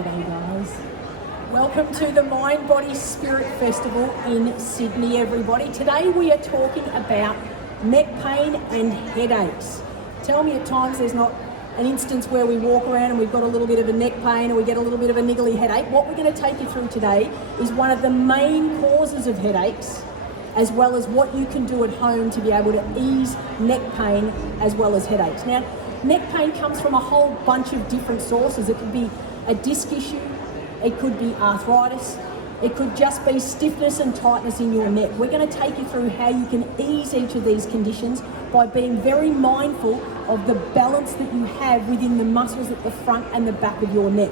G'day guys. Welcome to the Mind Body Spirit Festival in Sydney, everybody. Today we are talking about neck pain and headaches. Tell me at times there's not an instance where we walk around and we've got a little bit of a neck pain or we get a little bit of a niggly headache. What we're going to take you through today is one of the main causes of headaches, as well as what you can do at home to be able to ease neck pain as well as headaches. Now, neck pain comes from a whole bunch of different sources. It could be a disc issue, it could be arthritis, it could just be stiffness and tightness in your neck. We're going to take you through how you can ease each of these conditions by being very mindful of the balance that you have within the muscles at the front and the back of your neck.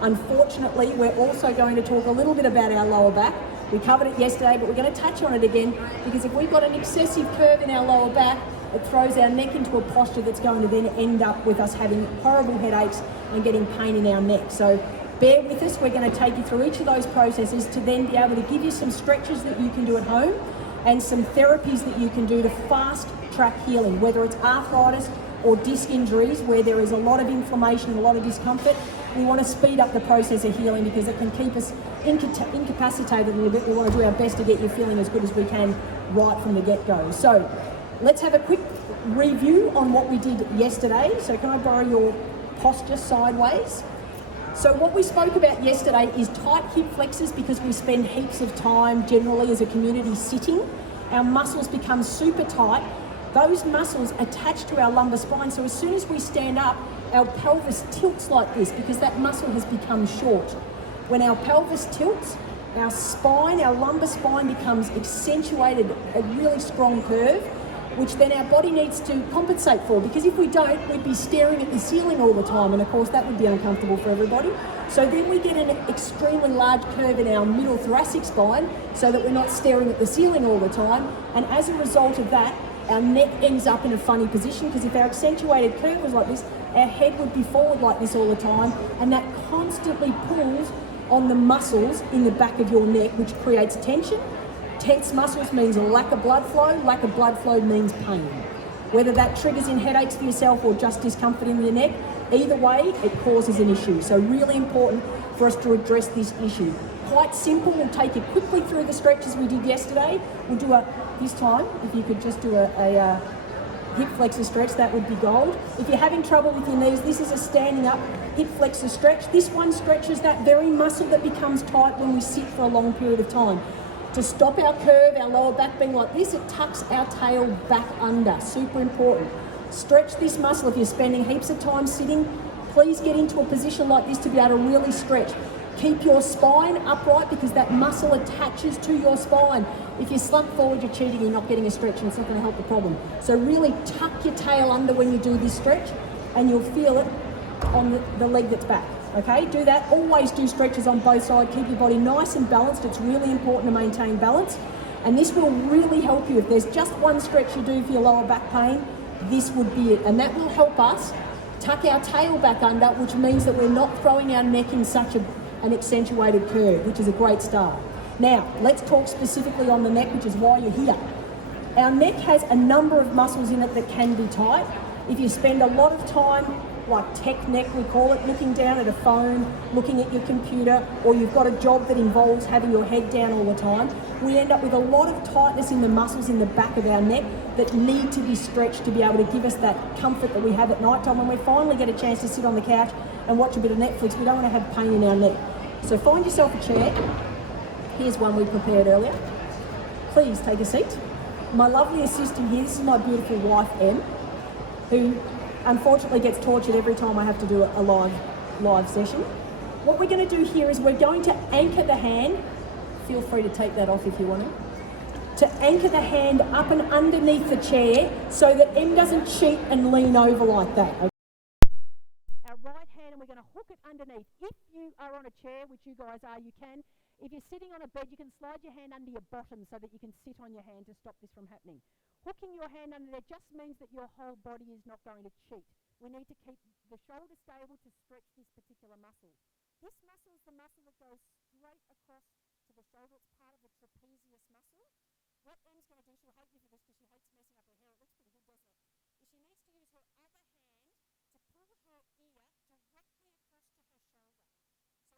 Unfortunately, we're also going to talk a little bit about our lower back. We covered it yesterday, but we're going to touch on it again because if we've got an excessive curve in our lower back, it throws our neck into a posture that's going to then end up with us having horrible headaches and getting pain in our neck. So bear with us, we're going to take you through each of those processes to then be able to give you some stretches that you can do at home and some therapies that you can do to fast track healing, whether it's arthritis or disc injuries where there is a lot of inflammation and a lot of discomfort. We want to speed up the process of healing because it can keep us incapacitated a little bit. We want to do our best to get you feeling as good as we can right from the get-go. So let's have a quick review on what we did yesterday. So can I borrow your posture sideways? So what we spoke about yesterday is tight hip flexors because we spend heaps of time generally as a community sitting. Our muscles become super tight. Those muscles attach to our lumbar spine, so as soon as we stand up, our pelvis tilts like this because that muscle has become short. When our pelvis tilts, our spine, our lumbar spine becomes accentuated, a really strong curve, which then our body needs to compensate for, because if we don't, we'd be staring at the ceiling all the time, and of course that would be uncomfortable for everybody. So then we get an extremely large curve in our middle thoracic spine so that we're not staring at the ceiling all the time, and as a result of that, our neck ends up in a funny position because if our accentuated curve was like this, our head would be forward like this all the time, and that constantly pulls on the muscles in the back of your neck, which creates tension. Tense muscles means a lack of blood flow. Lack of blood flow means pain. Whether that triggers in headaches for yourself or just discomfort in your neck, either way, it causes an issue. So really important for us to address this issue. Quite simple. We'll take you quickly through the stretches we did yesterday. We'll do this time, if you could just do a hip flexor stretch, that would be gold. If you're having trouble with your knees, this is a standing up hip flexor stretch. This one stretches that very muscle that becomes tight when we sit for a long period of time. To stop our curve, our lower back being like this, it tucks our tail back under. Super important. Stretch this muscle. If you're spending heaps of time sitting, please get into a position like this to be able to really stretch. Keep your spine upright because that muscle attaches to your spine. If you slump forward, you're cheating, you're not getting a stretch, and it's not going to help the problem. So really tuck your tail under when you do this stretch, and you'll feel it on the leg that's back. Okay, do that. Always do stretches on both sides. Keep your body nice and balanced. It's really important to maintain balance. And this will really help you. If there's just one stretch you do for your lower back pain, this would be it. And that will help us tuck our tail back under, which means that we're not throwing our neck in such an accentuated curve, which is a great start. Now, let's talk specifically on the neck, which is why you're here. Our neck has a number of muscles in it that can be tight. If you spend a lot of time, like tech neck we call it, looking down at a phone, looking at your computer, or you've got a job that involves having your head down all the time, we end up with a lot of tightness in the muscles in the back of our neck that need to be stretched to be able to give us that comfort that we have at night time when we finally get a chance to sit on the couch and watch a bit of Netflix. We don't want to have pain in our neck. So find yourself a chair. Here's one we prepared earlier. Please take a seat. My lovely assistant here, this is my beautiful wife, Em, who unfortunately gets tortured every time I have to do a live session. What we're going to do here is we're going to anchor the hand. Feel free to take that off if you want to anchor the hand up and underneath the chair so that Em doesn't cheat and lean over like that. Okay? Our right hand, and we're going to hook it underneath. If you are on a chair, which you guys are, you can. If you're sitting on a bed, you can slide your hand under your bottom so that you can sit on your hand to stop this from happening. Hooking your hand under there just means that your whole body is not going to cheat. We need to keep the shoulder stable to stretch this particular muscle. This muscle is the muscle that goes straight across to the shoulder. It's part of the trapezius muscle. What Em's going to do, she'll hate me for this because she hates messing up her hair. It looks pretty good, doesn't it? Is she needs to use her other hand to pull her ear directly across to her shoulder. So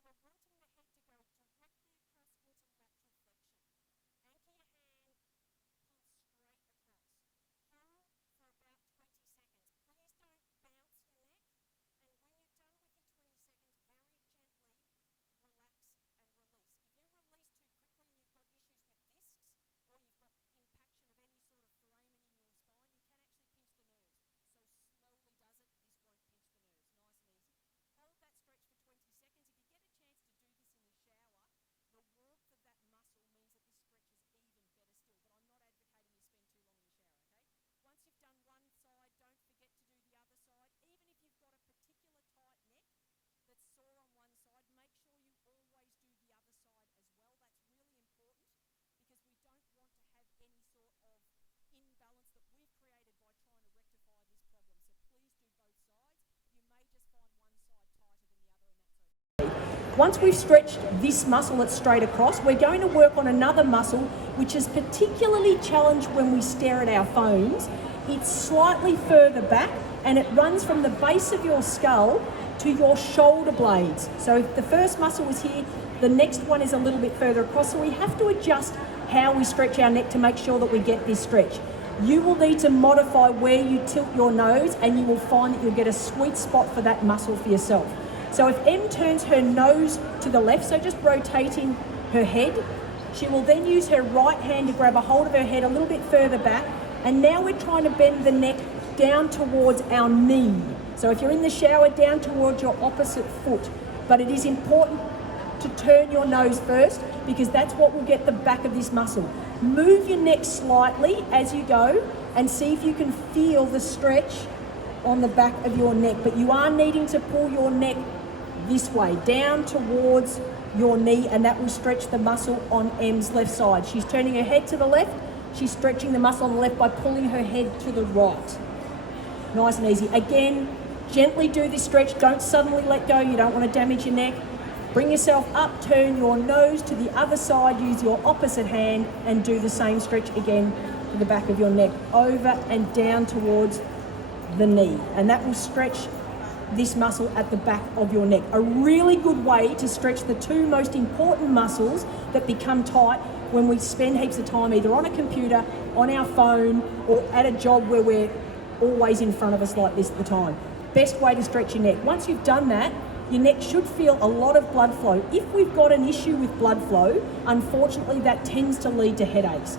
Once we've stretched this muscle that's straight across, we're going to work on another muscle which is particularly challenged when we stare at our phones. It's slightly further back and it runs from the base of your skull to your shoulder blades. So if the first muscle is here, the next one is a little bit further across, so we have to adjust how we stretch our neck to make sure that we get this stretch. You will need to modify where you tilt your nose and you will find that you'll get a sweet spot for that muscle for yourself. So if Em turns her nose to the left, so just rotating her head, she will then use her right hand to grab a hold of her head a little bit further back, and now we're trying to bend the neck down towards our knee. So if you're in the shower, down towards your opposite foot. But it is important to turn your nose first because that's what will get the back of this muscle. Move your neck slightly as you go and see if you can feel the stretch on the back of your neck, but you are needing to pull your neck this way, down towards your knee, and that will stretch the muscle on Em's left side. She's turning her head to the left, she's stretching the muscle on the left by pulling her head to the right. Nice and easy. Again, gently do this stretch, don't suddenly let go, you don't want to damage your neck. Bring yourself up, turn your nose to the other side, use your opposite hand and do the same stretch again to the back of your neck, over and down towards the knee, and that will stretch this muscle at the back of your neck. A really good way to stretch the two most important muscles that become tight when we spend heaps of time either on a computer, on our phone, or at a job where we're always in front of us like this at the time. Best way to stretch your neck. Once you've done that, your neck should feel a lot of blood flow. If we've got an issue with blood flow, unfortunately that tends to lead to headaches.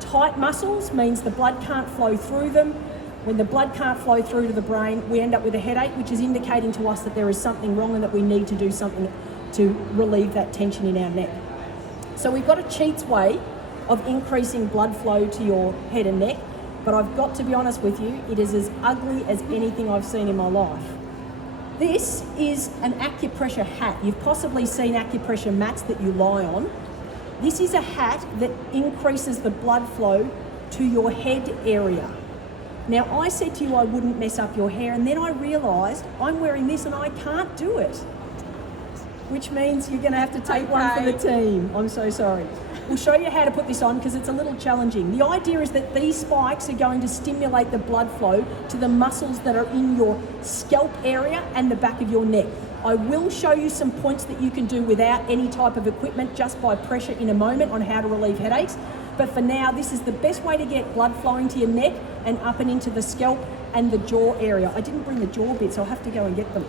Tight muscles means the blood can't flow through them. When the blood can't flow through to the brain, we end up with a headache, which is indicating to us that there is something wrong and that we need to do something to relieve that tension in our neck. So we've got a cheats way of increasing blood flow to your head and neck, but I've got to be honest with you, it is as ugly as anything I've seen in my life. This is an acupressure hat. You've possibly seen acupressure mats that you lie on. This is a hat that increases the blood flow to your head area. Now, I said to you I wouldn't mess up your hair, and then I realised I'm wearing this and I can't do it, which means you're going to have to take one for the team. I'm so sorry. We'll show you how to put this on because it's a little challenging. The idea is that these spikes are going to stimulate the blood flow to the muscles that are in your scalp area and the back of your neck. I will show you some points that you can do without any type of equipment, just by pressure in a moment, on how to relieve headaches. But for now, this is the best way to get blood flowing to your neck and up and into the scalp and the jaw area. I didn't bring the jaw bits, so I'll have to go and get them.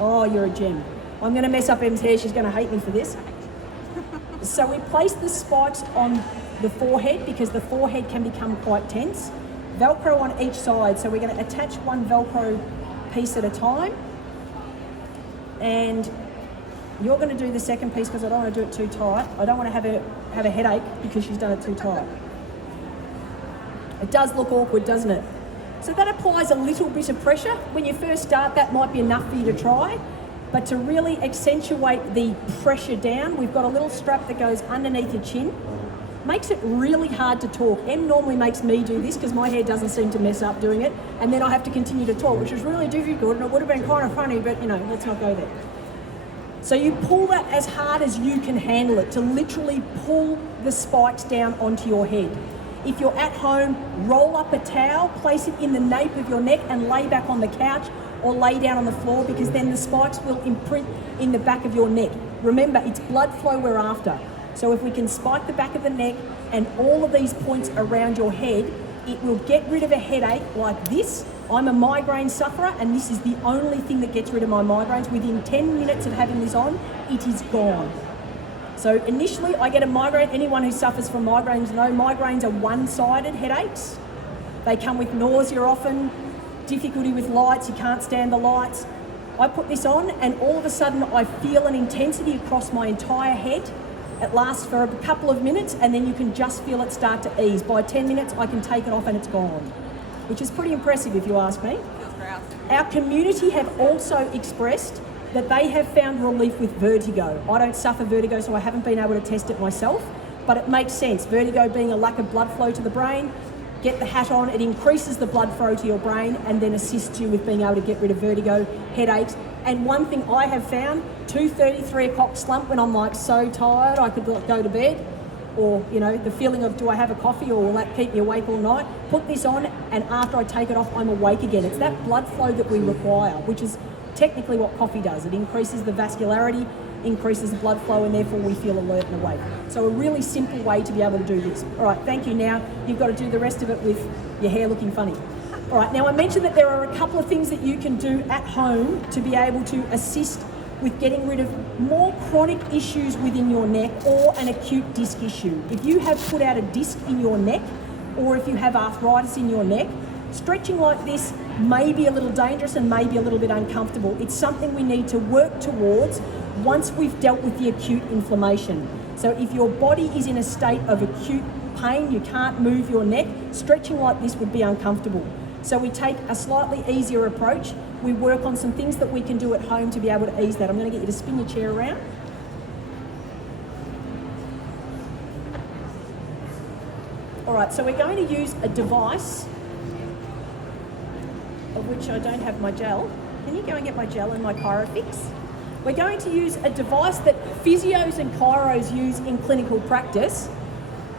Oh, you're a gem. I'm going to mess up Em's hair. She's going to hate me for this. So we place the spikes on the forehead because the forehead can become quite tense. Velcro on each side. So we're going to attach one Velcro piece at a time. And you're going to do the second piece because I don't want to do it too tight. I don't want to have a headache because she's done it too tight. It does look awkward, doesn't it? So that applies a little bit of pressure. When you first start, that might be enough for you to try. But to really accentuate the pressure down, we've got a little strap that goes underneath your chin. Makes it really hard to talk. Em normally makes me do this because my hair doesn't seem to mess up doing it. And then I have to continue to talk, which is really difficult, and it would have been kind of funny, but let's not go there. So you pull that as hard as you can handle it to literally pull the spikes down onto your head. If you're at home, roll up a towel, place it in the nape of your neck and lay back on the couch or lay down on the floor, because then the spikes will imprint in the back of your neck. Remember, it's blood flow we're after. So if we can spike the back of the neck and all of these points around your head, it will get rid of a headache like this. I'm a migraine sufferer, and this is the only thing that gets rid of my migraines. Within 10 minutes of having this on, it is gone. So initially I get a migraine. Anyone who suffers from migraines know migraines are one-sided headaches. They come with nausea often, difficulty with lights, you can't stand the lights. I put this on and all of a sudden I feel an intensity across my entire head. It lasts for a couple of minutes and then you can just feel it start to ease. By 10 minutes I can take it off and it's gone, which is pretty impressive if you ask me. Our community have also expressed that they have found relief with vertigo. I don't suffer vertigo, so I haven't been able to test it myself, but it makes sense. Vertigo being a lack of blood flow to the brain. Get the hat on, it increases the blood flow to your brain and then assists you with being able to get rid of vertigo, headaches, And one thing I have found, 2:30, 3 o'clock slump when I'm like so tired I could go to bed, or the feeling of do I have a coffee or will that keep me awake all night? Put this on, and after I take it off, I'm awake again. It's that blood flow that we require, which is technically what coffee does. It increases the vascularity, increases the blood flow, and therefore we feel alert and awake. So a really simple way to be able to do this. All right, thank you. Now you've got to do the rest of it with your hair looking funny. All right, now I mentioned that there are a couple of things that you can do at home to be able to assist with getting rid of more chronic issues within your neck or an acute disc issue. If you have put out a disc in your neck, or if you have arthritis in your neck, stretching like this may be a little dangerous and may be a little bit uncomfortable. It's something we need to work towards once we've dealt with the acute inflammation. So if your body is in a state of acute pain, you can't move your neck, stretching like this would be uncomfortable. So we take a slightly easier approach. We work on some things that we can do at home to be able to ease that. I'm going to get you to spin your chair around. All right, so we're going to use a device of which I don't have my gel. Can you go and get my gel and my Chiro fix? We're going to use a device that physios and chiros use in clinical practice,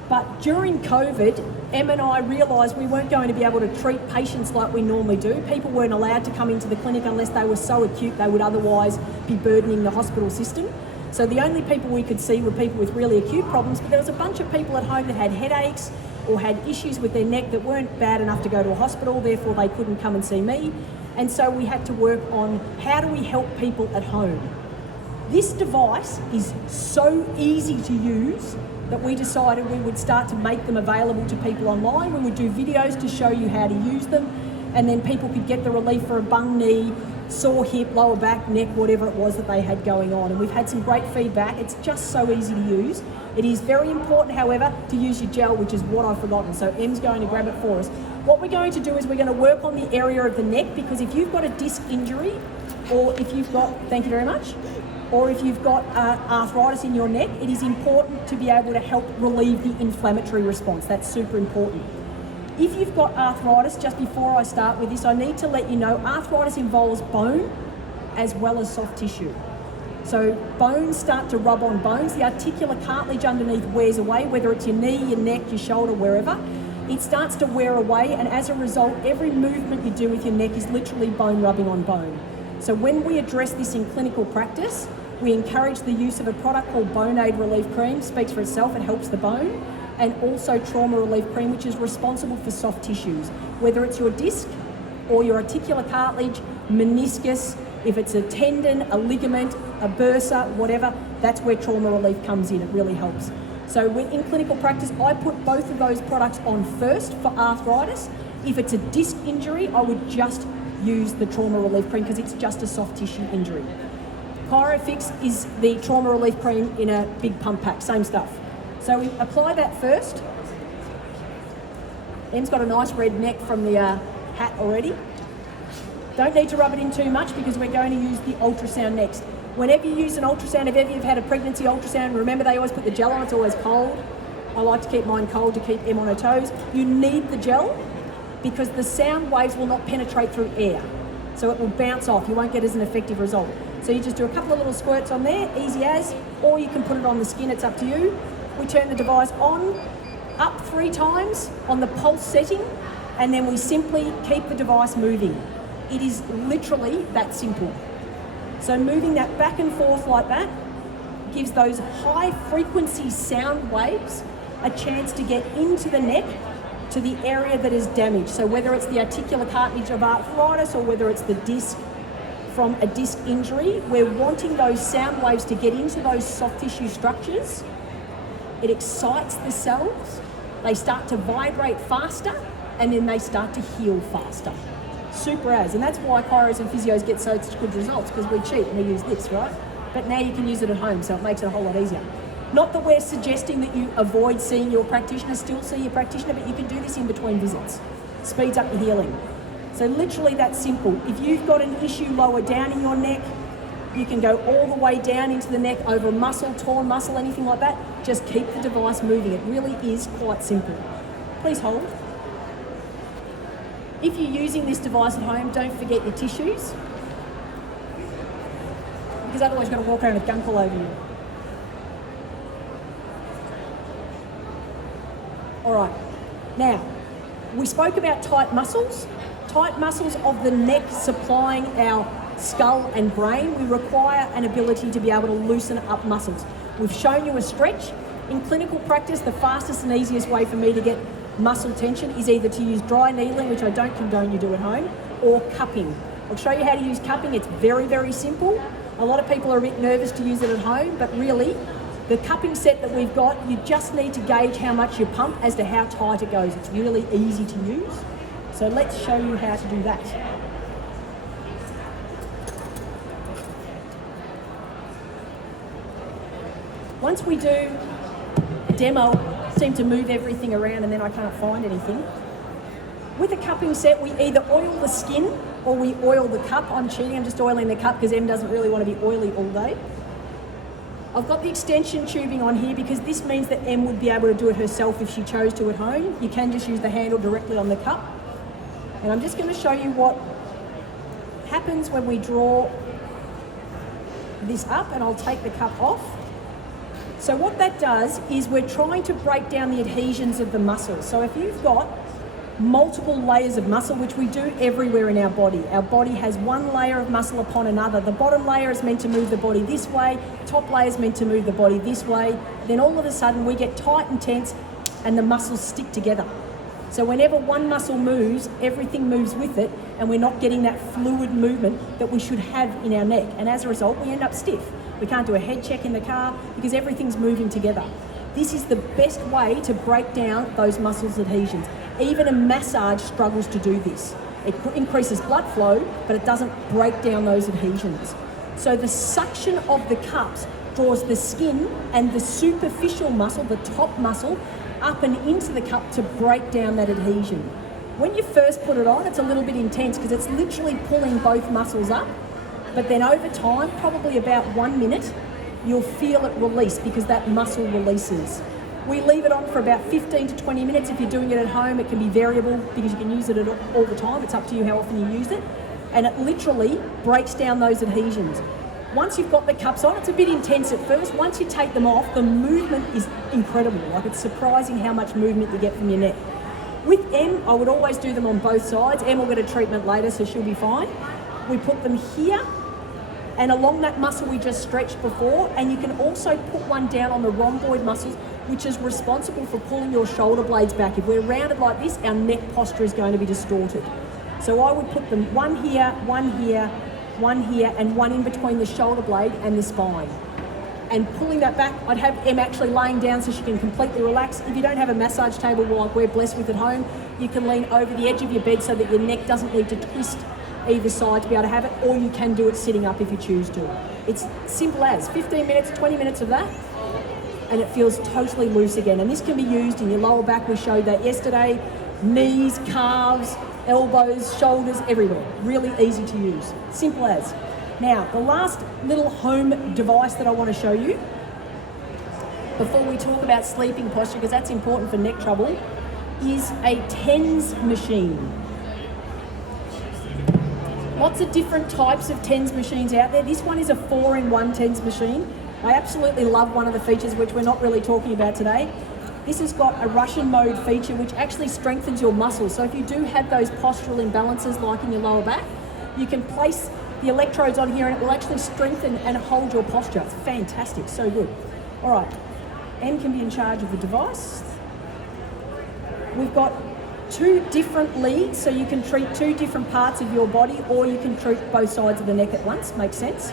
but during COVID, Em and I realised we weren't going to be able to treat patients like we normally do. People weren't allowed to come into the clinic unless they were so acute they would otherwise be burdening the hospital system. So the only people we could see were people with really acute problems, but there was a bunch of people at home that had headaches or had issues with their neck that weren't bad enough to go to a hospital, therefore they couldn't come and see me. And so we had to work on how do we help people at home. This device is so easy to use that we decided we would start to make them available to people online. We would do videos to show you how to use them, and then people could get the relief for a bung knee, sore hip, lower back, neck, whatever it was that they had going on. And we've had some great feedback. It's just so easy to use. It is very important, however, to use your gel, which is what I've forgotten. So Em's going to grab it for us. What we're going to do is we're going to work on the area of the neck, because if you've got a disc injury, or if you've got, thank you very much, or if you've got arthritis in your neck, it is important to be able to help relieve the inflammatory response. That's super important. If you've got arthritis, just before I start with this, I need to let you know arthritis involves bone as well as soft tissue. So bones start to rub on bones. The articular cartilage underneath wears away, whether it's your knee, your neck, your shoulder, wherever. It starts to wear away, and as a result, every movement you do with your neck is literally bone rubbing on bone. So when we address this in clinical practice, we encourage the use of a product called Bone Aid Relief Cream. Speaks for itself, it helps the bone. And also Trauma Relief Cream, which is responsible for soft tissues. Whether it's your disc or your articular cartilage, meniscus, if it's a tendon, a ligament, a bursa, whatever, that's where Trauma Relief comes in. It really helps. So when in clinical practice, I put both of those products on first for arthritis. If it's a disc injury, I would just use the Trauma Relief Cream because it's just a soft tissue injury. Chiro Fix is the Trauma Relief Cream in a big pump pack, same stuff. So we apply that first. Em's got a nice red neck from the hat already. Don't need to rub it in too much because we're going to use the ultrasound next. Whenever you use an ultrasound, if ever you've had a pregnancy ultrasound, remember they always put the gel on, it's always cold. I like to keep mine cold to keep Em on her toes. You need the gel because the sound waves will not penetrate through air. So it will bounce off, you won't get as an effective result. So you just do a couple of little squirts on there, easy as, or you can put it on the skin, it's up to you. We turn the device on, up 3 times on the pulse setting, and then we simply keep the device moving. It is literally that simple. So moving that back and forth like that gives those high frequency sound waves a chance to get into the neck to the area that is damaged. So whether it's the articular cartilage of arthritis or whether it's the disc from a disc injury, we're wanting those sound waves to get into those soft tissue structures. It excites the cells, they start to vibrate faster, and then they start to heal faster. Super as, and that's why chiros and physios get such good results, because we cheat and we use this, right? But now you can use it at home, so it makes it a whole lot easier. Not that we're suggesting that you avoid seeing your practitioner, still see your practitioner, but you can do this in between visits. Speeds up your healing. So literally that's simple. If you've got an issue lower down in your neck, you can go all the way down into the neck, over a muscle, torn muscle, anything like that. Just keep the device moving. It really is quite simple. Please hold. If you're using this device at home, don't forget your tissues. because otherwise you're going to walk around with gunk all over you. All right, now, we spoke about tight muscles of the neck supplying our skull and brain. We require an ability to be able to loosen up muscles. We've shown you a stretch. In clinical practice, the fastest and easiest way for me to get muscle tension is either to use dry needling, which I don't condone you do at home, or cupping. I'll show you how to use cupping. It's very, very simple. A lot of people are a bit nervous to use it at home, but really, the cupping set that we've got, you just need to gauge how much you pump as to how tight it goes. It's really easy to use. So let's show you how to do that. Once we do a demo, I seem to move everything around and then I can't find anything. With a cupping set, we either oil the skin or we oil the cup. I'm cheating, I'm just oiling the cup because Em doesn't really want to be oily all day. I've got the extension tubing on here because this means that Em would be able to do it herself if she chose to at home. You can just use the handle directly on the cup. And I'm just going to show you what happens when we draw this up, and I'll take the cup off. So what that does is we're trying to break down the adhesions of the muscle. So if you've got multiple layers of muscle, which we do everywhere in our body has one layer of muscle upon another. The bottom layer is meant to move the body this way, top layer is meant to move the body this way. Then all of a sudden we get tight and tense and the muscles stick together. So whenever one muscle moves, everything moves with it, and we're not getting that fluid movement that we should have in our neck. And as a result, we end up stiff. We can't do a head check in the car because everything's moving together. This is the best way to break down those muscles' adhesions. Even a massage struggles to do this. It increases blood flow, but it doesn't break down those adhesions. So the suction of the cups draws the skin and the superficial muscle, the top muscle, up and into the cup to break down that adhesion. When you first put it on, it's a little bit intense because it's literally pulling both muscles up, but then over time, probably about 1 minute, you'll feel it release because that muscle releases. We leave it on for about 15 to 20 minutes. If you're doing it at home, it can be variable because you can use it all the time. It's up to you how often you use it. And it literally breaks down those adhesions. Once you've got the cups on, it's a bit intense at first. Once you take them off, the movement is incredible. Like, it's surprising how much movement you get from your neck. With Em, I would always do them on both sides. Em will get a treatment later, so she'll be fine. We put them here and along that muscle we just stretched before, and you can also put one down on the rhomboid muscles, which is responsible for pulling your shoulder blades back. If we're rounded like this, our neck posture is going to be distorted. So I would put them one here, one here, one here, and one in between the shoulder blade and the spine. And pulling that back, I'd have Em actually laying down so she can completely relax. If you don't have a massage table like we're blessed with at home, you can lean over the edge of your bed so that your neck doesn't need to twist either side to be able to have it, or you can do it sitting up if you choose to. It's simple as 15 minutes, 20 minutes of that, and it feels totally loose again. And this can be used in your lower back. We showed that yesterday. Knees, calves, elbows, shoulders, everywhere. Really easy to use. Simple as. Now, the last little home device that I want to show you before we talk about sleeping posture, because that's important for neck trouble, is a TENS machine. Lots of different types of TENS machines out there. This one is a 4-in-1 TENS machine. I absolutely love one of the features which we're not really talking about today. This has got a Russian mode feature which actually strengthens your muscles. So if you do have those postural imbalances like in your lower back, you can place the electrodes on here and it will actually strengthen and hold your posture. It's fantastic, so good. All right, Em can be in charge of the device. We've got 2 different leads, so you can treat 2 different parts of your body, or you can treat both sides of the neck at once. Makes sense.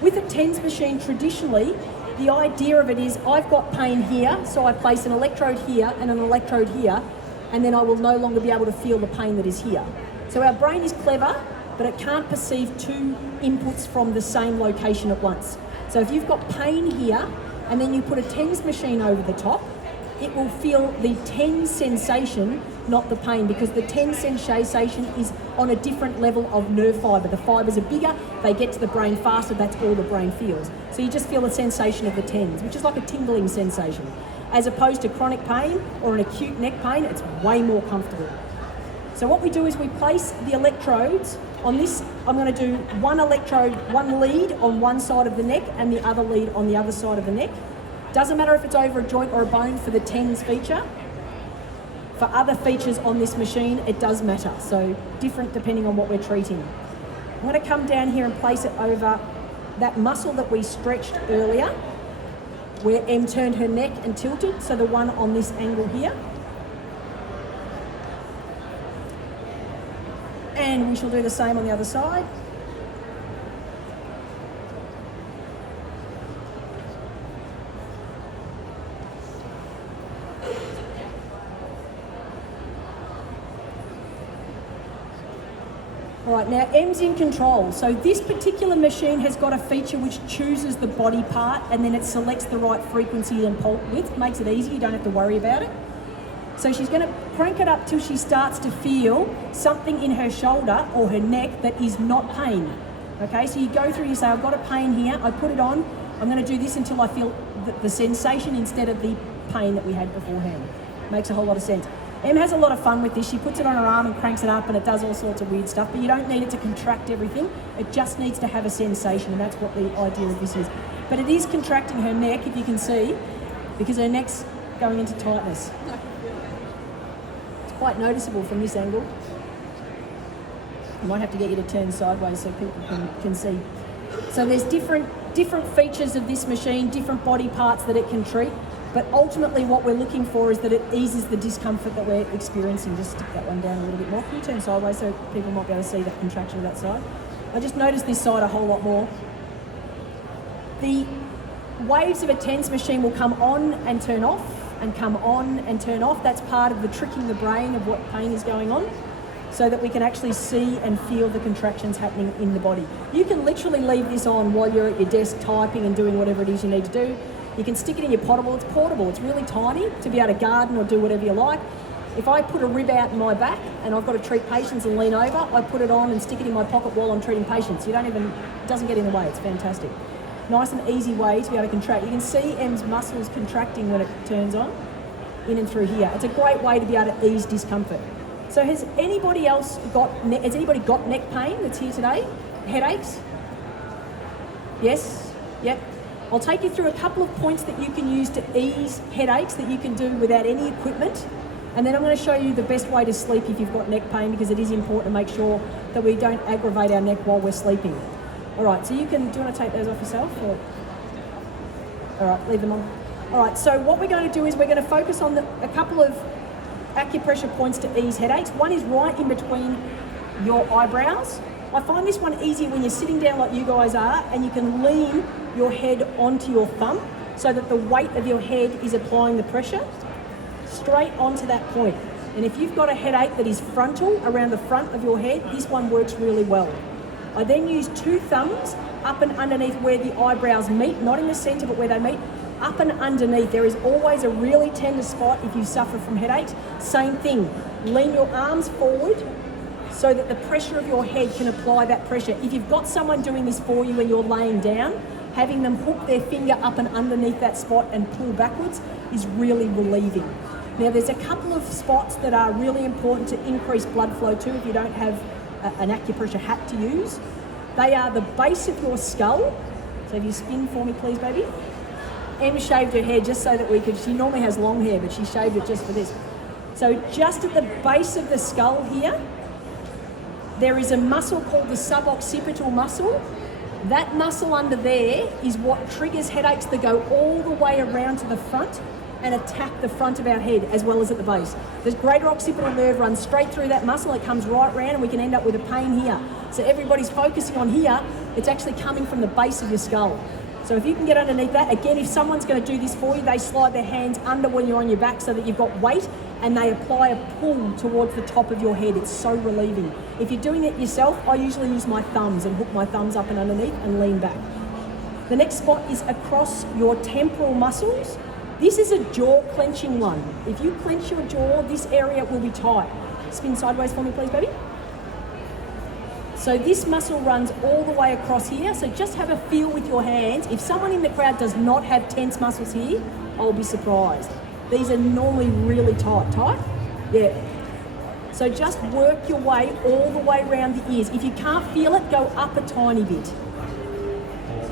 With a TENS machine, traditionally, the idea of it is I've got pain here, so I place an electrode here and an electrode here, and then I will no longer be able to feel the pain that is here. So our brain is clever, but it can't perceive 2 inputs from the same location at once. So if you've got pain here, and then you put a TENS machine over the top, it will feel the TENS sensation, not the pain, because the TENS sensation is on a different level of nerve fibre. The fibres are bigger, they get to the brain faster, that's all the brain feels. So you just feel the sensation of the TENS, which is like a tingling sensation. As opposed to chronic pain or an acute neck pain, it's way more comfortable. So what we do is we place the electrodes On this, I'm going to do one electrode, one lead on one side of the neck and the other lead on the other side of the neck. Doesn't matter if it's over a joint or a bone for the TENS feature. For other features on this machine, it does matter. So different depending on what we're treating. I'm going to come down here and place it over that muscle that we stretched earlier, where Em turned her neck and tilted, so the one on this angle here. And we shall do the same on the other side. All right, now Em's in control. So this particular machine has got a feature which chooses the body part and then it selects the right frequency and pulse width. Makes it easy, you don't have to worry about it. So she's going to crank it up till she starts to feel something in her shoulder or her neck that is not pain. Okay, so you go through, you say, I've got a pain here, I put it on, I'm going to do this until I feel the sensation instead of the pain that we had beforehand. Makes a whole lot of sense. Em has a lot of fun with this. She puts it on her arm and cranks it up and it does all sorts of weird stuff, but you don't need it to contract everything. It just needs to have a sensation, and that's what the idea of this is. But it is contracting her neck, if you can see, because her neck's going into tightness. It's quite noticeable from this angle. I might have to get you to turn sideways so people can see. So there's different features of this machine, different body parts that it can treat. But ultimately what we're looking for is that it eases the discomfort that we're experiencing. Just stick that one down a little bit more. Can you turn sideways so people might be able to see that contraction of that side? I just noticed this side a whole lot more. The waves of a TENS machine will come on and turn off and come on and turn off. That's part of the tricking the brain of what pain is going on, so that we can actually see and feel the contractions happening in the body. You can literally leave this on while you're at your desk typing and doing whatever it is you need to do. You can stick it in your potable, it's portable, it's really tiny to be able to garden or do whatever you like. If I put a rib out in my back and I've got to treat patients and lean over, I put it on and stick it in my pocket while I'm treating patients. It doesn't get in the way, it's fantastic. Nice and easy way to be able to contract. You can see Em's muscles contracting when it turns on, in and through here. It's a great way to be able to ease discomfort. So has anybody got neck pain that's here today? Headaches? Yes? Yep. I'll take you through a couple of points that you can use to ease headaches that you can do without any equipment. And then I'm going to show you the best way to sleep if you've got neck pain, because it is important to make sure that we don't aggravate our neck while we're sleeping. All right, so do you want to take those off yourself? Or? All right, leave them on. All right, so what we're going to do is we're going to focus on a couple of acupressure points to ease headaches. One is right in between your eyebrows. I find this one easier when you're sitting down like you guys are and you can lean your head onto your thumb so that the weight of your head is applying the pressure straight onto that point. And if you've got a headache that is frontal, around the front of your head, this one works really well. I then use two thumbs up and underneath where the eyebrows meet, not in the center, but where they meet, up and underneath. There is always a really tender spot if you suffer from headaches. Same thing, lean your arms forward so that the pressure of your head can apply that pressure. If you've got someone doing this for you when you're laying down, having them hook their finger up and underneath that spot and pull backwards is really relieving. Now there's a couple of spots that are really important to increase blood flow too if you don't have an acupressure hat to use. They are the base of your skull. So if you spin for me please, baby. Em shaved her hair just so that she normally has long hair, but she shaved it just for this. So just at the base of the skull here, there is a muscle called the suboccipital muscle. That muscle under there is what triggers headaches that go all the way around to the front and attack the front of our head as well as at the base. The greater occipital nerve runs straight through that muscle, it comes right round and we can end up with a pain here. So everybody's focusing on here, it's actually coming from the base of your skull. So if you can get underneath that, again, if someone's going to do this for you, they slide their hands under when you're on your back so that you've got weight and they apply a pull towards the top of your head. It's so relieving. If you're doing it yourself, I usually use my thumbs and hook my thumbs up and underneath and lean back. The next spot is across your temporal muscles. This is a jaw clenching one. If you clench your jaw, this area will be tight. Spin sideways for me, please, baby. So this muscle runs all the way across here. So just have a feel with your hands. If someone in the crowd does not have tense muscles here, I'll be surprised. These are normally really tight. Tight? Yeah. So just work your way all the way around the ears. If you can't feel it, go up a tiny bit.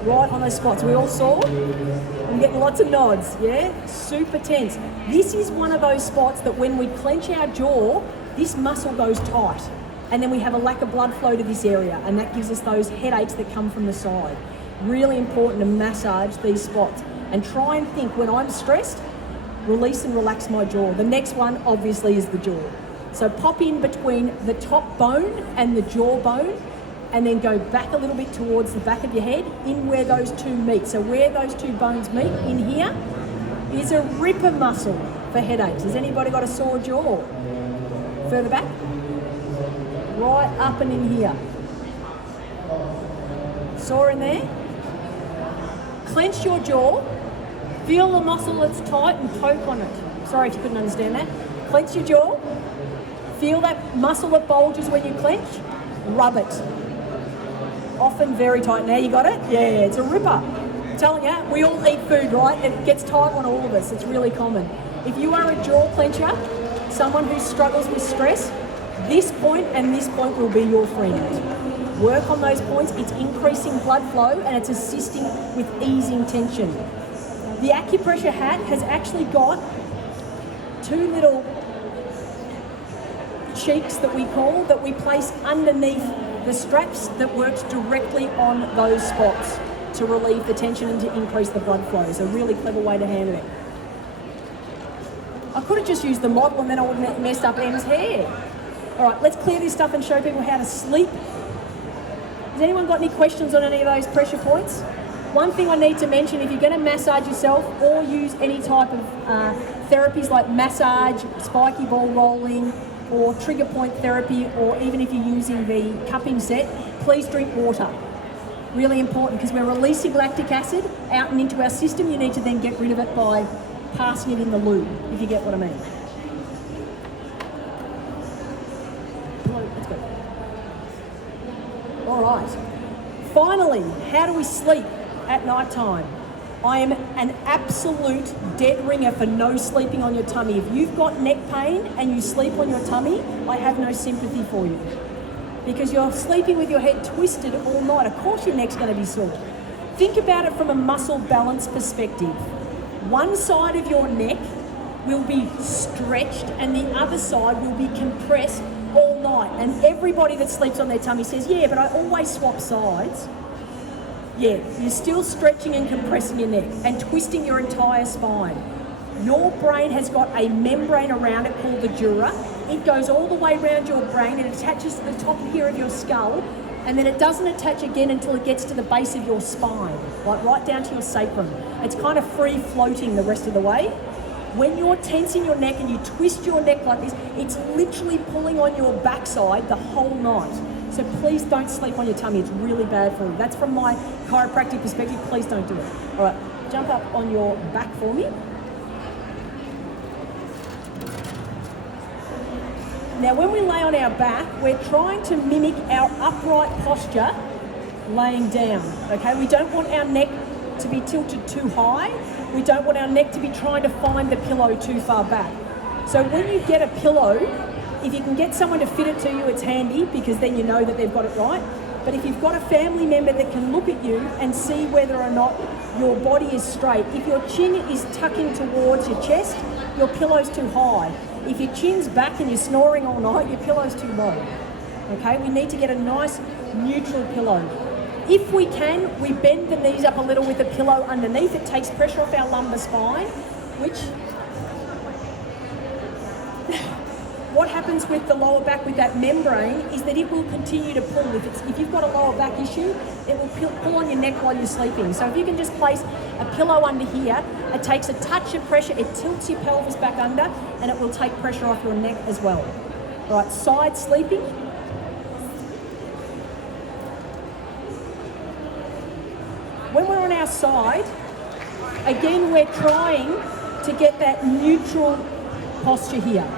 Right on those spots. We all saw? I'm getting lots of nods, yeah? Super tense. This is one of those spots that when we clench our jaw, this muscle goes tight. And then we have a lack of blood flow to this area, and that gives us those headaches that come from the side. Really important to massage these spots. And try and think, when I'm stressed, release and relax my jaw. The next one, obviously, is the jaw. So pop in between the top bone and the jaw bone, and then go back a little bit towards the back of your head, in where those two meet. So where those two bones meet, in here, is a ripper muscle for headaches. Has anybody got a sore jaw? Further back? Right up and in here. Sore in there? Clench your jaw. Feel the muscle that's tight and poke on it. Sorry if you couldn't understand that. Clench your jaw. Feel that muscle that bulges when you clench. Rub it. Often very tight. Now you got it? Yeah, it's a ripper. I'm telling you, we all eat food, right? It gets tight on all of us. It's really common. If you are a jaw clencher, someone who struggles with stress, this point and this point will be your friend. Work on those points. It's increasing blood flow and it's assisting with easing tension. The Acupressure Hat has actually got two little cheeks that we call, that we place underneath the straps, that works directly on those spots to relieve the tension and to increase the blood flow. It's a really clever way to handle it. I could have just used the model and then I would have messed up Em's hair. All right, let's clear this stuff and show people how to sleep. Has anyone got any questions on any of those pressure points? One thing I need to mention, if you're going to massage yourself or use any type of therapies like massage, spiky ball rolling, or trigger point therapy, or even if you're using the cupping set, please drink water. Really important, because we're releasing lactic acid out and into our system. You need to then get rid of it by passing it in the loo, if you get what I mean. Let's go. All right. Finally, how do we sleep at night time? I am an absolute dead ringer for no sleeping on your tummy. If you've got neck pain and you sleep on your tummy, I have no sympathy for you. Because you're sleeping with your head twisted all night. Of course your neck's going to be sore. Think about it from a muscle balance perspective. One side of your neck will be stretched and the other side will be compressed all night. And everybody that sleeps on their tummy says, yeah, but I always swap sides. Yeah, you're still stretching and compressing your neck and twisting your entire spine. Your brain has got a membrane around it called the dura. It goes all the way around your brain, it attaches to the top here of your skull, and then it doesn't attach again until it gets to the base of your spine, like right down to your sacrum. It's kind of free floating the rest of the way. When you're tensing your neck and you twist your neck like this, it's literally pulling on your backside the whole night. So please don't sleep on your tummy, it's really bad for you. That's from my chiropractic perspective, please don't do it. All right, jump up on your back for me. Now when we lay on our back, we're trying to mimic our upright posture laying down, okay? We don't want our neck to be tilted too high. We don't want our neck to be trying to find the pillow too far back. So when you get a pillow, if you can get someone to fit it to you, it's handy, because then you know that they've got it right. But if you've got a family member that can look at you and see whether or not your body is straight, if your chin is tucking towards your chest, your pillow's too high. If your chin's back and you're snoring all night, your pillow's too low. Okay, we need to get a nice neutral pillow. If we can, we bend the knees up a little with a pillow underneath. It takes pressure off our lumbar spine, which... What happens with the lower back with that membrane is that it will continue to pull. If you've got a lower back issue, it will pull on your neck while you're sleeping. So if you can just place a pillow under here, it takes a touch of pressure, it tilts your pelvis back under, and it will take pressure off your neck as well. All right, side sleeping. When we're on our side, again, we're trying to get that neutral posture here.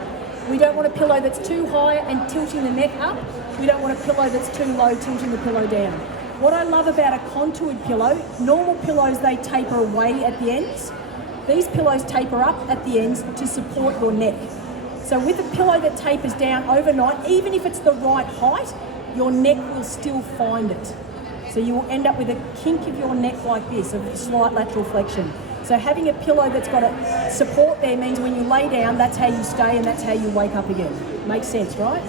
We don't want a pillow that's too high and tilting the neck up. We don't want a pillow that's too low, tilting the pillow down. What I love about a contoured pillow, normal pillows, they taper away at the ends. These pillows taper up at the ends to support your neck. So with a pillow that tapers down overnight, even if it's the right height, your neck will still find it. So you will end up with a kink of your neck like this, a slight lateral flexion. So having a pillow that's got a support there means when you lay down, that's how you stay and that's how you wake up again. Makes sense, right?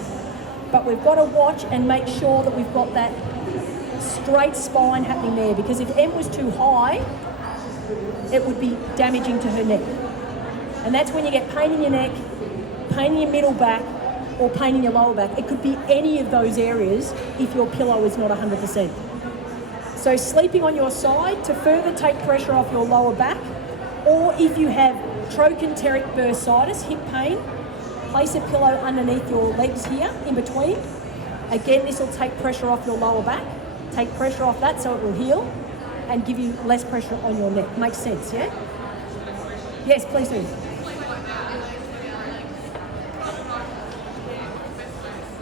But we've got to watch and make sure that we've got that straight spine happening there, because if M was too high, it would be damaging to her neck. And that's when you get pain in your neck, pain in your middle back, or pain in your lower back. It could be any of those areas if your pillow is not 100%. So sleeping on your side to further take pressure off your lower back, or if you have trochanteric bursitis, hip pain, place a pillow underneath your legs here, in between. Again, this will take pressure off your lower back, take pressure off that so it will heal, and give you less pressure on your neck. Makes sense, yeah? Yes, please do.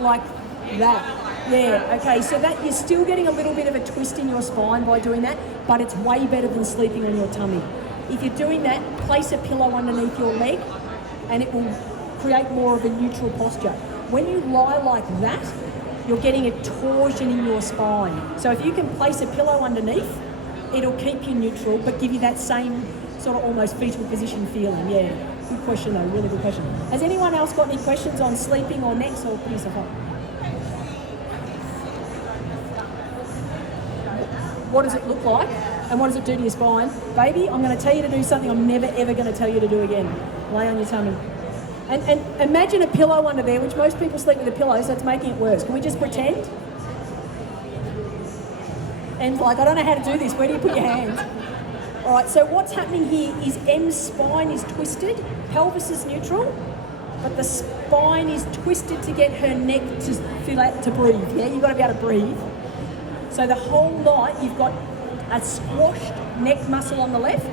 Like that. Yeah, okay, so that you're still getting a little bit of a twist in your spine by doing that, but it's way better than sleeping on your tummy. If you're doing that, place a pillow underneath your leg and it will create more of a neutral posture. When you lie like that, you're getting a torsion in your spine. So if you can place a pillow underneath, it'll keep you neutral but give you that same sort of almost fetal position feeling. Yeah, good question though, really good question. Has anyone else got any questions on sleeping or necks or put yourself up? What does it look like and what does it do to your spine? Baby, I'm going to tell you to do something I'm never ever going to tell you to do again. Lay on your tummy. And imagine a pillow under there, which most people sleep with a pillow, so it's making it worse. Can we just pretend? And like, I don't know how to do this. Where do you put your hands? All right, so what's happening here is M's spine is twisted, pelvis is neutral, but the spine is twisted to get her neck to feel like to breathe. Yeah, you've got to be able to breathe. So the whole night you've got a squashed neck muscle on the left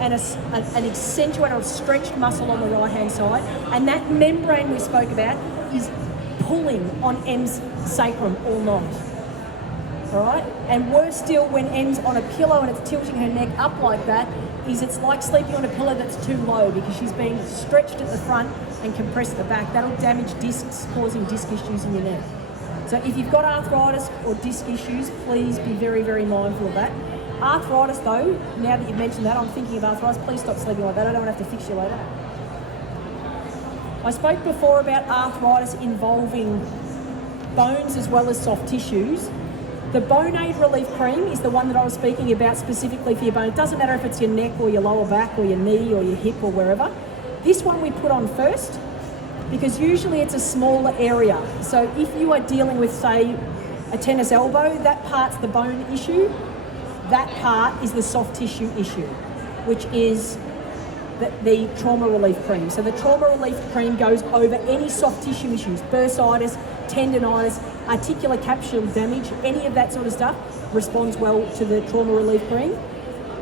and an accentuated or stretched muscle on the right-hand side. And that membrane we spoke about is pulling on M's sacrum all night. All right? And worse still, when M's on a pillow and it's tilting her neck up like that, is it's like sleeping on a pillow that's too low because she's being stretched at the front and compressed at the back. That'll damage discs, causing disc issues in your neck. So if you've got arthritis or disc issues, please be very, very mindful of that. Arthritis though, now that you've mentioned that, I'm thinking of arthritis, please stop sleeping like that. I don't want to have to fix you later. I spoke before about arthritis involving bones as well as soft tissues. The Bone Aid Relief Cream is the one that I was speaking about specifically for your bone. It doesn't matter if it's your neck or your lower back or your knee or your hip or wherever. This one we put on first because usually it's a smaller area. So if you are dealing with, say, a tennis elbow, that part's the bone issue. That part is the soft tissue issue, which is the trauma relief cream. So the trauma relief cream goes over any soft tissue issues, bursitis, tendonitis, articular capsule damage, any of that sort of stuff responds well to the trauma relief cream.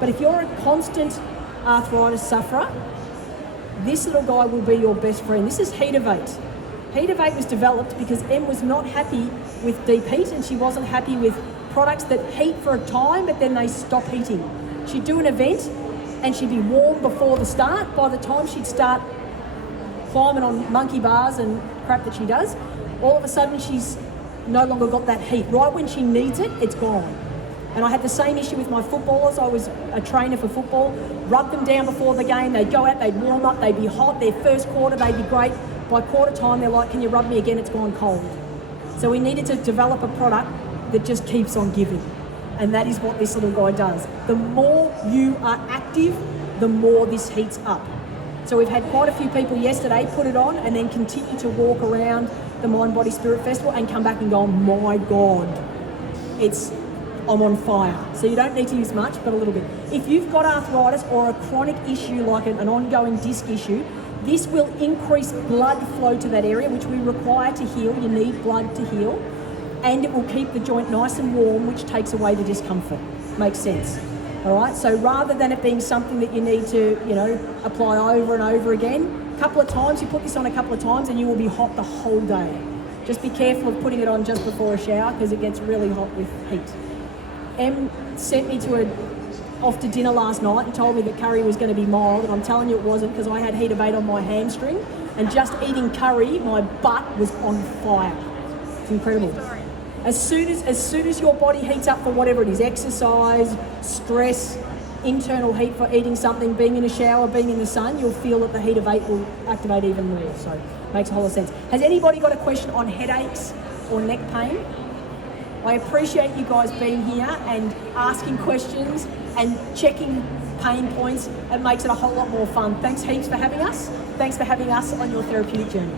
But if you're a constant arthritis sufferer, this little guy will be your best friend. This is Heat-Of-8. Heat-Of-8 was developed because Em was not happy with deep heat and she wasn't happy with products that heat for a time but then they stop heating. She'd do an event and she'd be warm before the start. By the time she'd start climbing on monkey bars and crap that she does, all of a sudden she's no longer got that heat. Right when she needs it, it's gone. And I had the same issue with my footballers. I was a trainer for football, rubbed them down before the game, they'd go out, they'd warm up, they'd be hot, their first quarter, they'd be great. By quarter time, they're like, can you rub me again? It's gone cold. So we needed to develop a product that just keeps on giving. And that is what this little guy does. The more you are active, the more this heats up. So we've had quite a few people yesterday put it on and then continue to walk around the Mind Body Spirit Festival and come back and go, oh my God, I'm on fire. So you don't need to use much, but a little bit. If you've got arthritis or a chronic issue like an ongoing disc issue, this will increase blood flow to that area, which we require to heal. You need blood to heal. And it will keep the joint nice and warm, which takes away the discomfort. Makes sense. All right, so rather than it being something that you need to, apply over and over again, a couple of times, you put this on a couple of times and you will be hot the whole day. Just be careful of putting it on just before a shower because it gets really hot with heat. Em sent me to off to dinner last night and told me that curry was going to be mild, and I'm telling you it wasn't, because I had heat of 8 on my hamstring, and just eating curry, my butt was on fire. It's incredible. As soon as your body heats up for whatever it is, exercise, stress, internal heat for eating something, being in a shower, being in the sun, you'll feel that the heat of 8 will activate even more. So it makes a whole lot of sense. Has anybody got a question on headaches or neck pain? I appreciate you guys being here and asking questions and checking pain points. It makes it a whole lot more fun. Thanks heaps for having us. Thanks for having us on your therapeutic journey.